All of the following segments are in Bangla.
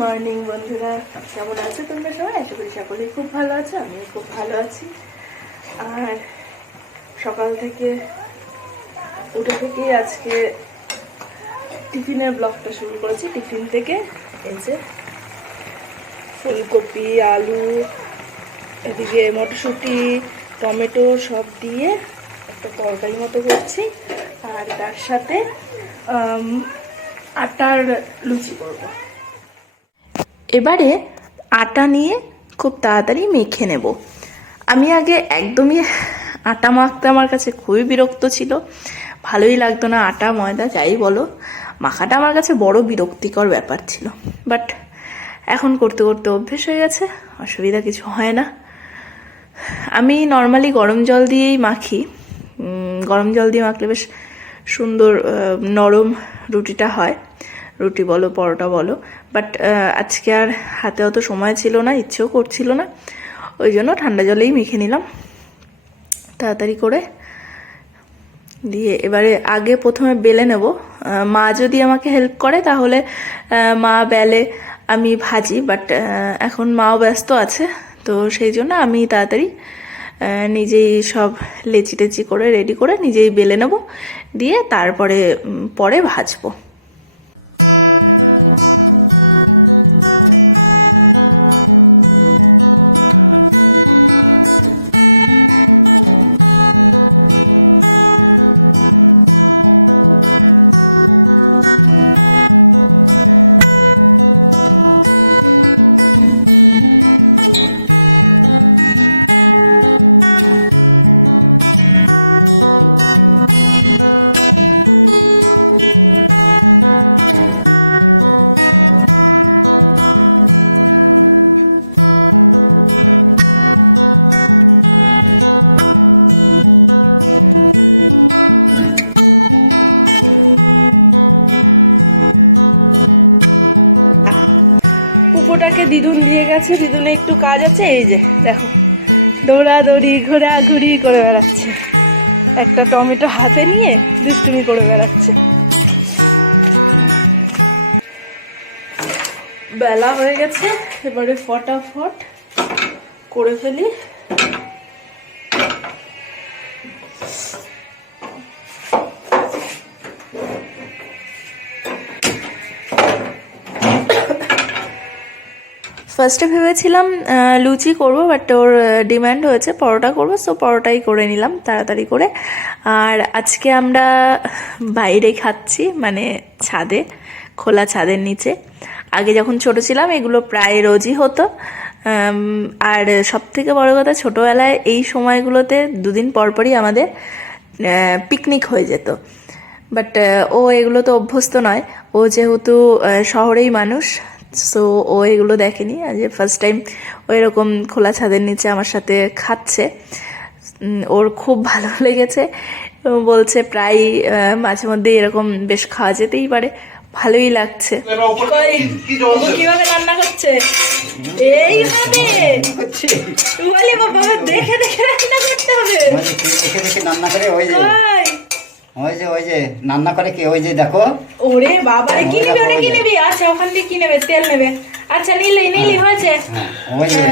মর্নিং বন্ধুরা, কেমন আছো তোমরা সবাই? আশা করি সকলেই খুব ভালো আছো, আমিও খুব ভালো আছি। আর সকাল থেকে উঠে থেকেই আজকে টিফিনের ব্লগটা শুরু করেছি। টিফিন থেকে এই যে ফুলকপি, আলু, এদিকে মটরশুঁটি, টমেটো সব দিয়ে একটা তরকারি মতো করছি। আর তার সাথে আটার লুচি করবো। এবারে আটা নিয়ে খুব তাড়াতাড়ি মেখে নেব। আমি আগে একদমই আটা মাখতে আমার কাছে খুবই বিরক্ত ছিল, ভালোই লাগতো না। আটা ময়দা যাই বলো, মাখাটা আমার কাছে বড় বিরক্তিকর ব্যাপার ছিল। বাট এখন করতে করতে অভ্যেস হয়ে গেছে, অসুবিধা কিছু হয় না। আমি নর্মালি গরম জল দিয়েই মাখি। গরম জল দিয়ে মাখলে বেশ সুন্দর নরম রুটিটা হয়, রুটি বলো পরোটা বলো। বাট আজকে আর হাতে অত সময় ছিল না, ইচ্ছেও করছিল না, ওই জন্য ঠান্ডা জলেই মেখে নিলাম তাড়াতাড়ি করে। দিয়ে এবারে আগে প্রথমে বেলে নেব। মা যদি আমাকে হেল্প করে তাহলে মা বেলে, আমি ভাজি। বাট এখন মাও ব্যস্ত আছে, তো সেই জন্য আমি তাড়াতাড়ি নিজেই সব লেচি টেচি করে রেডি করে নিজেই বেলে নেব, দিয়ে তারপরে পরে ভাজবো। দিদুনে একটু কাজ আছে, এই যে দেখো দৌড়াদৌড়ি ঘোরাঘুরি করে বেড়াচ্ছে, একটা টমেটো হাতে নিয়ে দুষ্টুমি করে বেড়াচ্ছে। বেলা হয়ে গেছে, এবারে ফটাফট করে ফেলি। ফার্স্টে ভেবেছিলাম লুচি করব, বাট ওর ডিমান্ড হয়েছে পরোটা করব, সো পরোটাই করে নিলাম তাড়াতাড়ি করে। আর আজকে আমরা বাইরে খাচ্ছি, মানে ছাদে, খোলা ছাদের নিচে। আগে যখন ছোট ছিলাম এগুলো প্রায় রোজই হতো। আর সবথেকে বড় কথা, ছোটোবেলায় এই সময়গুলোতে দুদিন পরপরই আমাদের পিকনিক হয়ে যেত। বাট ও এগুলো তো অভ্যস্ত নয়, ও যেহেতু শহরেই মানুষ, সো ও এগুলো দেখেনি। আজ ফার্স্ট টাইম ও এরকম খোলা ছাদের নিচে আমার সাথে খাচ্ছে। ওর খুব ভালো লেগেছে, বলছে প্রায় মাঝে মধ্যে এরকম বেশ খাওয়া যেতেই পারে, ভালোই লাগছে। কিভাবে রান্না করছে এইভাবে বলি, বাবা দেখে দেখে রান্না করতে হবে, দেখে দেখে রান্না করে। ওই যে রান্না করে কি, ওই যে দেখো। ওরে বাবারে, কি নেবে ওটা, কি নেবে? আচ্ছা ওখান দিয়ে কি নেবে? তেল নেবে। আচ্ছা নিলেই হয়েছে। ওই যে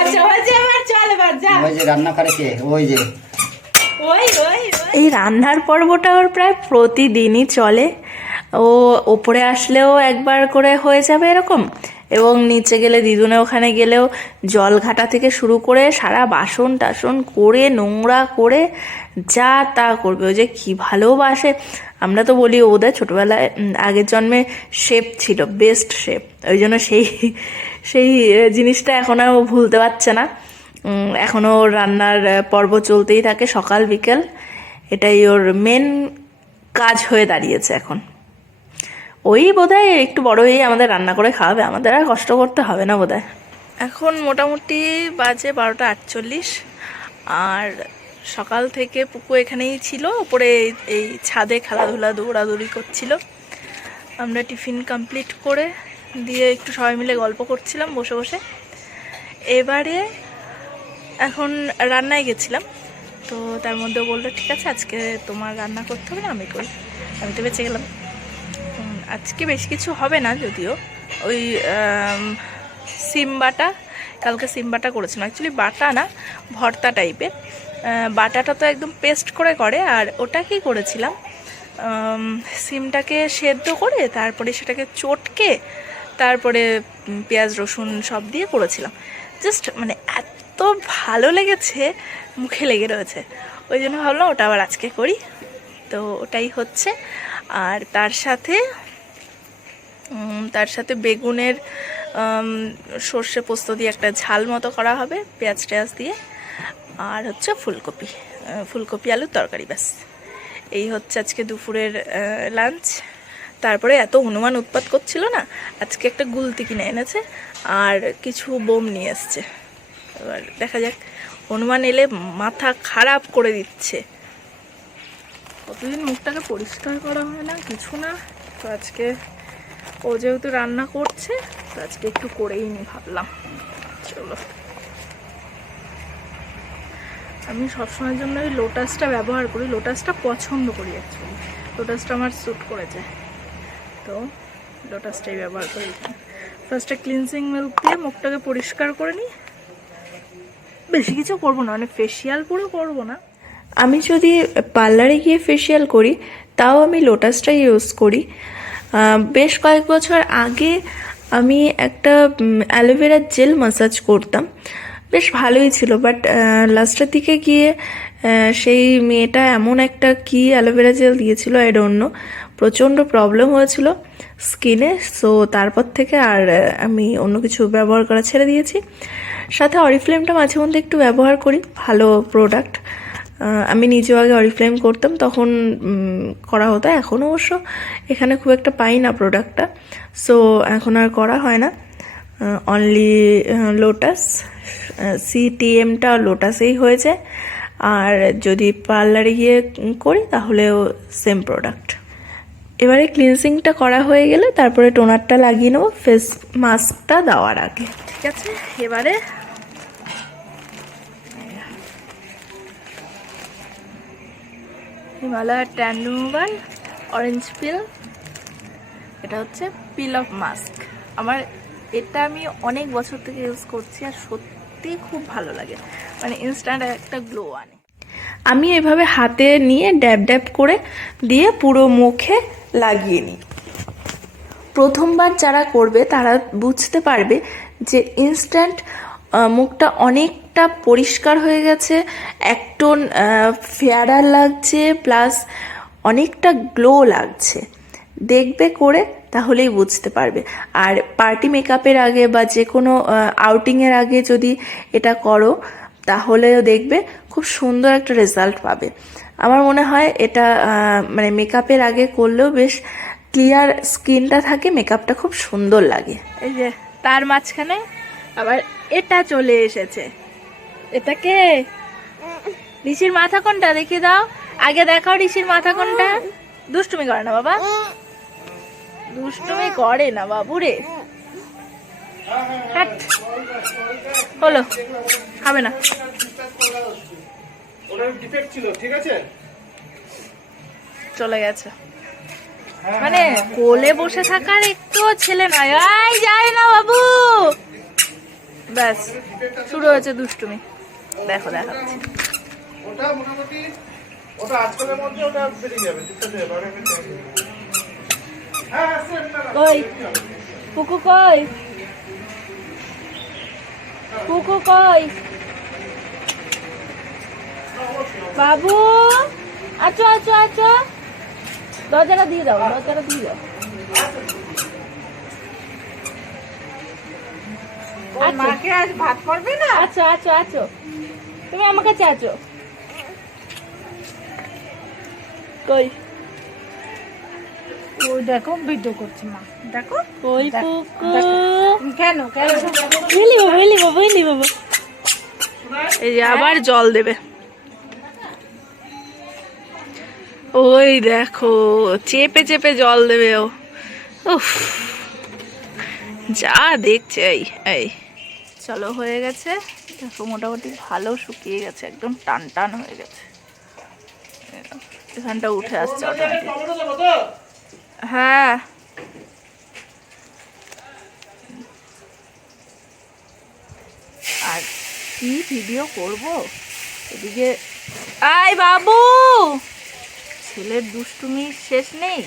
আচ্ছা হয়েছে, এবার চল, এবার যা। ওই যে রান্না করে কে, ওই যে এই রান্নার পর্বটা ওর প্রায় প্রতিদিনই চলে। ও ওপরে আসলেও একবার করে হয়ে যাবে এরকম, এবং নিচে গেলে দিদুনে ওখানে গেলেও জল ঘাটা থেকে শুরু করে সারা বাসন টাসন করে নোংরা করে যা তা করবে। ও যে কী ভালোবাসে। আমরা তো বলি ওদের ছোটোবেলায় আগের জন্মে শেফ ছিল, বেস্ট শেফ, ওই জন্য সেই জিনিসটা এখন আর ও ভুলতে পারছে না। এখনও ওর রান্নার পর্ব চলতেই থাকে, সকাল বিকেল, এটাই ওর মেন কাজ হয়ে দাঁড়িয়েছে এখন। ওই বোধহয় একটু বড় হয়ে আমাদের রান্না করে খাওয়াবে, আমাদের আর কষ্ট করতে হবে না বোধহয়। এখন মোটামুটি বাজে 12:48, আর সকাল থেকে পুকু এখানেই ছিল, ওপরে এই ছাদে খেলাধুলা দৌড়াদৌড়ি করছিল। আমরা টিফিন কমপ্লিট করে দিয়ে একটু সবাই মিলে গল্প করছিলাম বসে বসে। এবারে এখন রান্নায় গেছিলাম, তো তার মধ্যে বললো ঠিক আছে আজকে তোমার রান্না করতে হবে না, আমি করি। আমি তো বেঁচে গেলাম। আজকে বেশ কিছু হবে না যদিও, ওই সিম বাটা, কালকে সিম বাটা করেছিলাম, অ্যাকচুয়ালি বাটা না, ভর্তা টাইপের। বাটাটা তো একদম পেস্ট করে করে, আর ওটা কি করেছিলাম, সিমটাকে সেদ্ধ করে তারপরে সেটাকে চটকে তারপরে পেঁয়াজ রসুন সব দিয়ে করেছিলাম। জাস্ট মানে এত ভালো লেগেছে, মুখে লেগে রয়েছে, ওই জন্য ভাবলাম ওটা আবার আজকে করি। তো ওটাই হচ্ছে। আর তার সাথে বেগুনের সর্ষে পোস্ত দিয়ে একটা ঝাল মতো করা হবে, পেঁয়াজ টেয়াজ দিয়ে। আর হচ্ছে ফুলকপি আলুর তরকারি, ব্যাস। এই হচ্ছে আজকে দুপুরের লাঞ্চ। তারপরে এত হনুমান উৎপাত করছিল না, আজকে একটা গুলতি কিনে এনেছে আর কিছু বোম নিয়ে এসছে। এবার দেখা যাক, হনুমান এলে মাথা খারাপ করে দিচ্ছে। কতদিন মুখটাকে পরিষ্কার করা হয় না, কিছু না। তো আজকে ও যেহেতু রান্না করছে, তো আজকে একটু করেই নি ভাবলাম। চলো, আমি সবসময়ের জন্য ওই লোটাসটা ব্যবহার করি, লোটাসটা পছন্দ করি অ্যাকচুয়ালি, লোটাসটা আমার স্যুট করেছে, তো লোটাসটাই ব্যবহার করি। ফার্স্টে ক্লিনজিং মিল্ক দিয়ে মুখটাকে পরিষ্কার করে নিই, বেশি কিছু করবো না, মানে ফেসিয়াল পুরো করবো না। আমি যদি পার্লারে গিয়ে ফেসিয়াল করি তাও আমি লোটাসটাই ইউজ করি। বেশ কয়েক বছর আগে আমি একটা অ্যালোভেরার জেল ম্যাসাজ করতাম, বেশ ভালোই ছিল। বাট লাস্টের দিকে গিয়ে সেই মেয়েটা এমন একটা কি অ্যালোভেরা জেল দিয়েছিল, আই ডোন্ট নো, প্রচণ্ড প্রবলেম হয়েছিল স্কিনে। সো তারপর থেকে আর আমি অন্য কিছু ব্যবহার করা ছেড়ে দিয়েছি। সাথে অরিফ্লেমটা মাঝে মধ্যে একটু ব্যবহার করি, ভালো প্রোডাক্ট। আমি নিজেও আগে অরিফ্লেম করতাম, তখন করা হতো, এখন অবশ্য এখানে খুব একটা পাই না প্রোডাক্টটা, সো এখন আর করা হয় না। অনলি লোটাস, CTMটা লোটাসেই হয়ে যায়। আর যদি পার্লারে গিয়ে করি তাহলেও সেম প্রোডাক্ট। এবারে ক্লিনজিংটা করা হয়ে গেলে তারপরে টোনারটা লাগিয়ে নেবো ফেস মাস্কটা দেওয়ার আগে। ঠিক আছে, এবারে হিমালয়ার ট্যান রিমুভার অরেঞ্জ পিল, এটা হচ্ছে পিল অফ মাস্ক। আমার এটা আমি অনেক বছর থেকে ইউজ করছি আর সত্যি খুব ভালো লাগে, মানে ইনস্ট্যান্ট একটা গ্লো আনে। আমি এভাবে হাতে নিয়ে ড্যাব ড্যাব করে দিয়ে পুরো মুখে লাগিয়ে নিই। প্রথমবার যারা করবে তারা বুঝতে পারবে যে ইনস্ট্যান্ট মুখটা অনেকটা পরিষ্কার হয়ে গেছে, একটন ফেয়ারার লাগছে, প্লাস অনেকটা গ্লো লাগছে। দেখবে করে, তাহলেই বুঝতে পারবে। আর পার্টি মেকআপের আগে বা যে কোনো আউটিংয়ের আগে যদি এটা করো তাহলেও দেখবে খুব সুন্দর একটা রেজাল্ট পাবে। আমার মনে হয় এটা মানে মেকআপের আগে করলেও বেশ ক্লিয়ার স্কিনটা থাকে, মেকআপটা খুব সুন্দর লাগে। এই যে তার মাঝখানে আবার এটা চলে এসেছে। এটাকে ঋষির মাথা কোনটা দেখিয়ে দাও, আগে দেখাও ঋষির মাথা কোনটা। দুষ্টুমি করে না বাবা, দুষ্টুমি করে না বাবু রে। হলো, হবে না, চলে গেছে। মানে কোলে বসে থাকার একটুও ছেলে নয়, আই যায় না বাবু। ব্যাস শুরু হয়েছে দুষ্টুমি, দেখো দেখো। ওটা মোটামুটি ওটা আজকালের মধ্যে ওটা বেরিয়ে যাবে, কই কুকু, কই কুকু, কই বাবু, আচ্ছা আচ্ছা আচ্ছা, দরজাটা দিয়ে দাও, দরজাটা দিয়ে দাও। মাকে আজ ভাত করবে না? আচ্ছা আচ্ছা আচ্ছা, তুমি আমার কাছে আছো। কই ওই দেখো ভিডিও করছে মা, দেখো কই দেখো, কুকু, কেন কেন বুঝলি বাবা, বুঝলি বাবা, বুঝলি বাবা। এই যে আবার জল দেবে, ওই দেখো চেপে চেপে জল দেবে ও। উফ, যা দেখছে। এই এই চলো হয়ে গেছে দেখো, মোটামুটি ভালো শুকিয়ে গেছে, একদম টান টান হয়ে গেছে। এখানটা উঠে আসছে অটোমেটিক। টমেটো দেবো তো? হ্যাঁ আর কি ভিডিও করব এদিকে। আয় বাবু, ছেলের দুষ্টুমি শেষ নেই।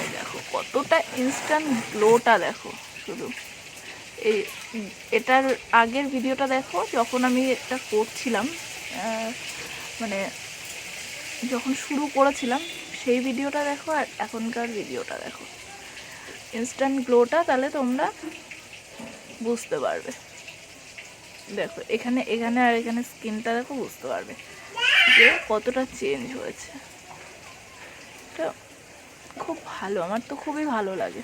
এই দেখো কতটা ইনস্ট্যান্ট গ্লোটা দেখো শুধু। এই এটার আগের ভিডিওটা দেখো, যখন আমি এটা করছিলাম, মানে যখন শুরু করেছিলাম সেই ভিডিওটা দেখো, আর এখনকার ভিডিওটা দেখো, ইনস্ট্যান্ট গ্লোটা তাহলে তোমরা বুঝতে পারবে। দেখো এখানে এখানে আর এখানে স্কিনটা দেখো, বুঝতে পারবে যে কতটা চেঞ্জ হয়েছে। তো খুব ভালো, আমার তো খুবই ভালো লাগে।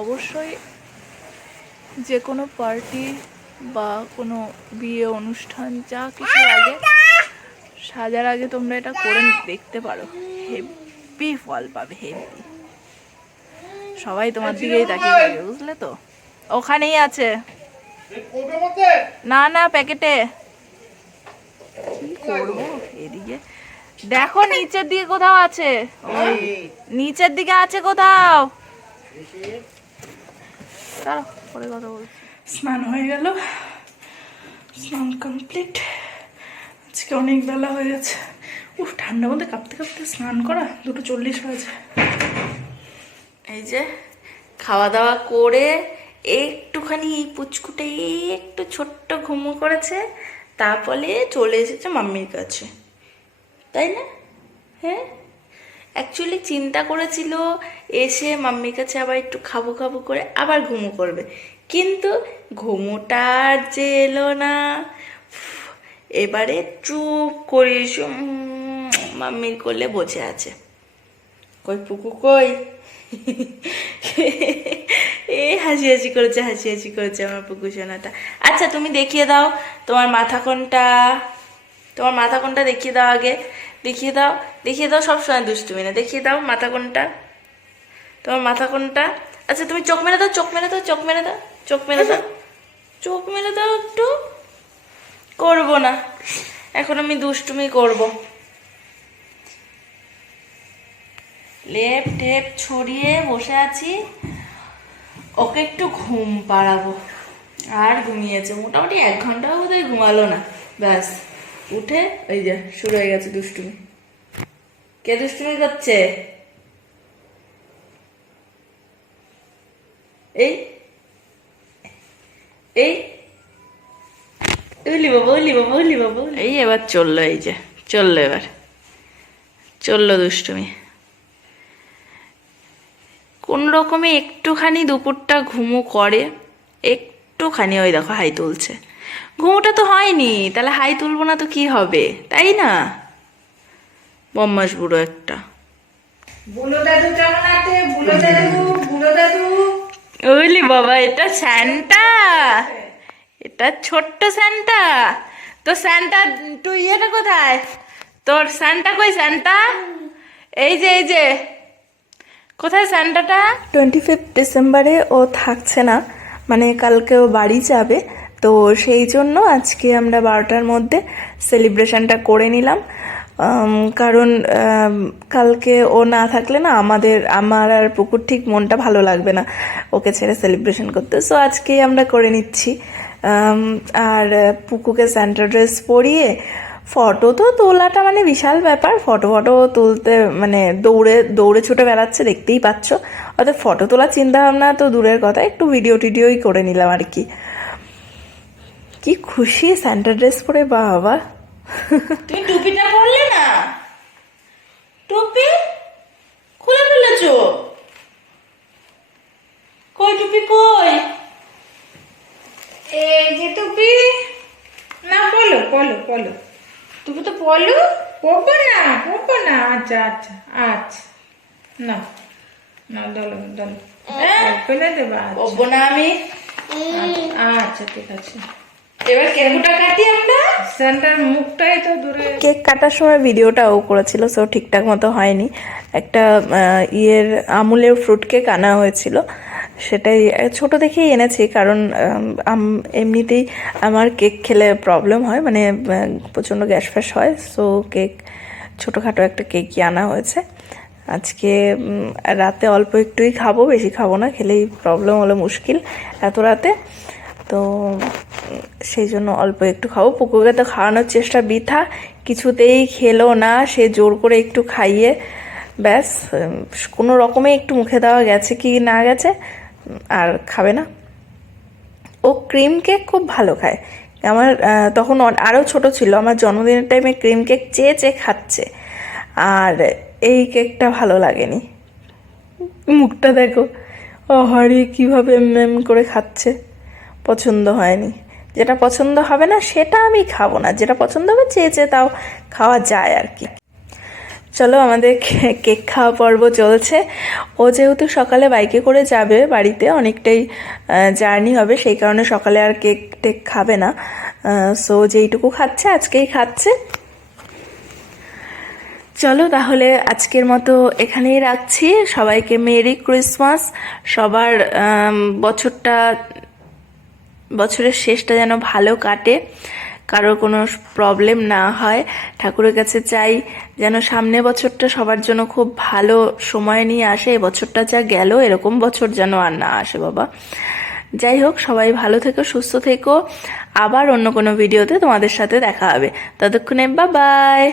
অবশ্যই যে কোনো পার্টি বা কোনো বিয়ে অনুষ্ঠান যা কিছু আগে সাজার আগে তোমরা এটা করে দেখতে পারো, হেভি ফল পাবে, হেভি। সবাই তোমার দিকেই তাকিয়ে থাকবে, বুঝলে তো? ওখানেই আছে, এই কৌটোর মধ্যে? না না প্যাকেটে। কি করবো এদিকে দেখো, নিচের দিকে কোথাও আছে, ওই নিচের দিকে আছে কোথাও। দাঁড়াও, পরে কথা বলছি। স্নান হয়ে গেল, স্নান কমপ্লিট। আজকে অনেক বেলা হয়ে গেছে। উফ, ঠান্ডার মধ্যে কাঁপতে কাঁপতে স্নান করা, 2:40 বাজে। এই যে খাওয়া দাওয়া করে একটুখানি এই পুচকুটে একটু ছোট্ট ঘুমো করেছে, তারপরে চলে এসেছে মাম্মির কাছে, তাই না? হ্যাঁ, অ্যাকচুয়ালি চিন্তা করেছিল এসে মাম্মির কাছে আবার একটু খাবো খাবো করে আবার ঘুমো করবে, কিন্তু ঘুমোটা আর যে এলো না। এবারে চুপ করে মাম্মির কোলে বসে আছে। কই পুকু কই? এ হাসি হাসি করেছে, হাসি হাসি করেছে আমার পুকু সোনাটা। আচ্ছা তুমি দেখিয়ে দাও তোমার মাথা কোনটা, তোমার মাথা কোনটা দেখিয়ে দাও আগে, দেখিয়ে দাও, দেখিয়ে দাও। সবসময় দুষ্টুমি না, দেখিয়ে দাও মাথা কোনটা, তোমার মাথা কোনটা। আচ্ছা তুমি চোখ মেরে দাও, চোখ মেরে দাও, চোখ মেরে দাও, চোখ মেরে দাও, চোখ মেরে দাও একটু। করবো না, এখন আমি দুষ্টুমি করবো। লেপ টেপ ছড়িয়ে বসে আছি, ওকে একটু ঘুম পাড়াবো। আর ঘুমিয়েছে মোটামুটি 1 ঘন্টাও বোধহয় ঘুমালো না, ব্যাস উঠে ওই যে শুরু হয়ে গেছে দুষ্টুমি। কে দুষ্টুমি করছে? এই এই উলি বাবা, উলি বাবা, উলি বাবা। এই এবার চললো, এই যে চললো, এবার চললো দুষ্টুমি। কোন রকমে একটুখানি দুপুরটা ঘুমো করে, একটুখানি। ওই দেখো হাই তুলছে, ঘুমোটা তো হয়নি, তাহলে হাই তুলবো না তো কি হবে, তাই না? বম্মাস বুড়ো একটা। বুলো দাদু কেমন আছে? বুলো দাদু, বুলো দাদু। ওইলি বাবা, এটা স্যান্টা, এটা ছোট্ট স্যান্টা। তো স্যান্টা তুই ইয়েটা কোথায়? তোর স্যান্টা কই? স্যান্টা এই যে, এই যে কোথায় স্যান্টাটা? 25 ডিসেম্বরে ও থাকছে না, মানে কালকে ও বাড়ি যাবে, তো সেই জন্য আজকে আমরা 12টার মধ্যে সেলিব্রেশনটা করে নিলাম। কারণ কালকে ও না থাকলে না আমার আর পুকুর ঠিক মনটা ভালো লাগবে না ওকে ছেড়ে সেলিব্রেশন করতে, সো আজকে আমরা করে নিচ্ছি। আর পুকুকে স্যান্টা ড্রেস পরিয়ে ফটো তো তোলাটা মানে বিশাল ব্যাপার, ফটো তুলতে মানে দৌড়ে দৌড়ে ছুটে বেড়াচ্ছে, দেখতেই পাচ্ছ। অর্থাৎ ফটো তোলার চিন্তা ভাবনা তো দূরের কথা, একটু ভিডিও টিডিওই করে নিলাম আর কি। কি খুশি স্যান্টা ড্রেস পরে, বাবা। তুমি টুপিটা পরলে না? টুপি খুলে ফেলেছ? কই টুপি কই? এই যে টুপি। না বলো বলো বলো, তুমি তো বলো। পরবো না, পরবো না। আচ্ছা আচ্ছা আচ্ছা, না না, দলো দলো, ফেলে দেবা। পরবো না আমি। আচ্ছা ঠিক আছে। এবার কেকুটা কাটি আমরা, সেন্টার মুখটাই তো দূরে। কেক কাটার সময় ভিডিওটা ও করেছিল, সো ঠিকঠাক মতো হয়নি। একটা আমুলের ফ্রুট কেক আনা হয়েছিল, সেটাই ছোট দেখেই এনেছি, কারণ এমনিতেই আমার কেক খেলে প্রবলেম হয়, মানে প্রচণ্ড গ্যাস ফ্যাস হয়। সো কেক ছোটোখাটো একটা কেকই আনা হয়েছে। আজকে রাতে অল্প একটুই খাবো, বেশি খাবো না, খেলেই প্রবলেম হলো মুশকিল এত রাতে। তো সেই জন্য অল্প একটু খাবো। পুকুরকে তো খাওয়ানোর চেষ্টা বৃথা, কিছুতেই খেলো না। সে জোর করে একটু খাইয়ে ব্যাস কোনো রকমে একটু মুখে দেওয়া গেছে কি না গেছে, আর খাবে না। ও ক্রিম কেক খুব ভালো খায়। আমার তখন আরও ছোট ছিল, আমার জন্মদিনের টাইমে ক্রিম কেক চেয়ে চেয়ে খাচ্ছে, আর এই কেকটা ভালো লাগেনি। মুখটা দেখো, হরি কীভাবে মেম করে খাচ্ছে, পছন্দ হয়নি। যেটা পছন্দ হবে না সেটা আমি খাবো না, যেটা পছন্দ হবে চেয়ে চেয়ে তাও খাওয়া যায় আর কি। চলো, আমাদের কেক খাওয়া পর্ব চলছে। ও যেহেতু সকালে বাইকে করে যাবে বাড়িতে, অনেকটাই জার্নি হবে, সেই কারণে সকালে আর কেক টেক খাবে না। সো যেইটুকু খাচ্ছে আজকেই খাচ্ছে। চলো তাহলে আজকের মতো এখানেই রাখছি। সবাইকে মেরি ক্রিসমাস। সবার বছরের শেষটা যেন ভালো কাটে, কারোর কোনো প্রবলেম না হয়। ঠাকুরের কাছে চাই যেন সামনের বছরটা সবার জন্য খুব ভালো সময় নিয়ে আসে। এই বছরটা যা গেল, এরকম বছর যেন আর না আসে বাবা। যাই হোক, সবাই ভালো থেকো, সুস্থ থেকো। আবার অন্য কোনো ভিডিওতে তোমাদের সাথে দেখা হবে। ততক্ষণে বাই বাই।